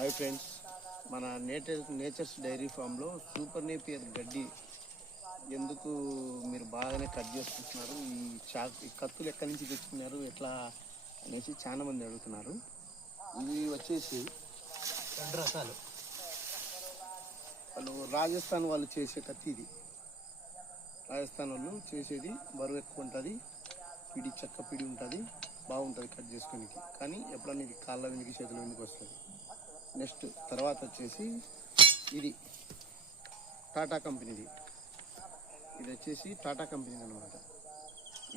Hi friends, మన nature's dairy ఫామ్లో super Napier గడ్డి ఎందుకు మీరు బాగానే కట్ చేసుకుంటున్నారు, ఈ కత్తులు ఎక్కడి నుంచి తెచ్చుకున్నారు ఎట్లా అనేసి చాలామంది అడుగుతున్నారు. ఇవి వచ్చేసి 2 రకాలు. వాళ్ళు రాజస్థాన్ వాళ్ళు చేసే కత్తి ఇది. రాజస్థాన్ వాళ్ళు చేసేది బరువు ఎక్కువ ఉంటుంది, పిడి చెక్క పిడి ఉంటుంది, బాగుంటుంది కట్ చేసుకోనికి. కానీ ఎప్పుడన్నా ఇది కాళ్ళ వెనుక చేతుల వెనుక వస్తుంది. నెక్స్ట్ తర్వాత వచ్చేసి ఇది టాటా కంపెనీది. ఇది వచ్చేసి టాటా కంపెనీ అనమాట.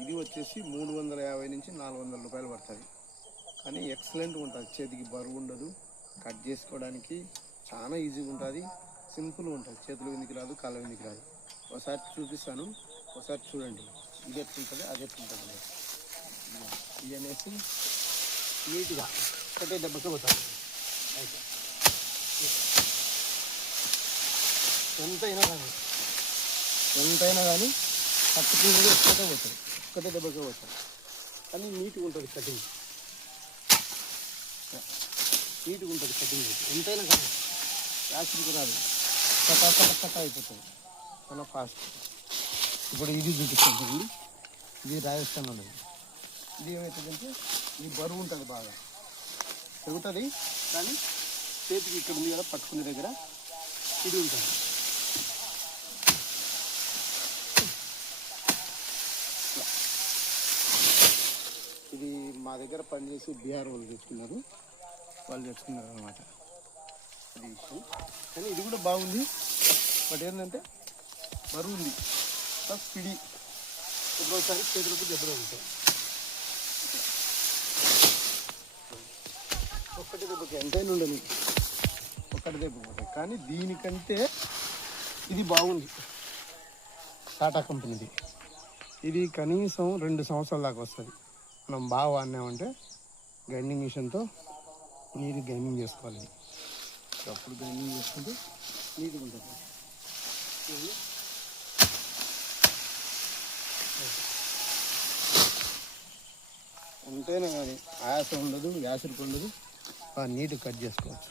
ఇది వచ్చేసి 350 నుంచి 400 రూపాయలు పడుతుంది. కానీ ఎక్సలెంట్గా ఉంటుంది, చేతికి బరువు ఉండదు, కట్ చేసుకోవడానికి చాలా ఈజీగా ఉంటుంది, సింపుల్గా ఉంటుంది, చేతుల వెనుక రాదు, కాళ్ళ వెనుక రాదు. ఒకసారి చూపిస్తాను, ఒకసారి చూడండి. ఇది ఎట్లుంటుంది, అది ఎట్లుంటుంది. ఇది అనేసి నీట్గా ఒకటే దెబ్బకి పోతాను. ఎంతైనా కానీ కట్టుకుని ఒక్కటే పోతుంది, ఒక్కటే దెబ్బకే పోతుంది. కానీ నీట్గా ఉంటుంది కటింగ్, నీట్గా ఉంటుంది కటింగ్. ఎంతైనా కానీ యాక్సిడెంట్ రాదు, కట్ట అయిపోతుంది చాలా ఫాస్ట్. ఇప్పుడు ఇది చూపిస్తాను చూడండి. ఇది రాజస్థాన్ ఉన్నది. ఇది ఏమవుతుందంటే ఇది బరువు ఉంటుంది, బాగా పెరుగుతుంది. కానీ చేతికి ఇక్కడ ఉంది కదా, పట్టుకునే దగ్గర ఇది ఉంటుంది. ఇది మా దగ్గర పనిచేసి బీహార్ వాళ్ళు తెచ్చుకున్నారు అనమాట. అది విషయం. కానీ ఇది కూడా బాగుంది, బట్ ఏంటంటే బరువు ఉంది ప్లస్ పిడి. ఒకసారి చేతులకు దెబ్బలు ఉంటాయి. ఒక్కటి దెబ్బకి ఎంతైనా ఉండదు, ఒక్కటి దెబ్బ పోతాయి. కానీ దీనికంటే ఇది బాగుంది, టాటా కంపెనీది. ఇది కనీసం 2 సంవత్సరాల దాకా వస్తుంది. మనం బాగా వాడినామంటే గ్రైండింగ్ మిషన్తో నీరు గ్రైండింగ్ చేసుకోవాలి. అప్పుడు గ్రైండింగ్ చేసుకుంటే నీట్గా ఉంటుంది. ఎంతైనా కానీ ఆయాసం ఉండదు, యాసిడ్ ఉండదు, నీట్గా కట్ చేసుకోవచ్చు.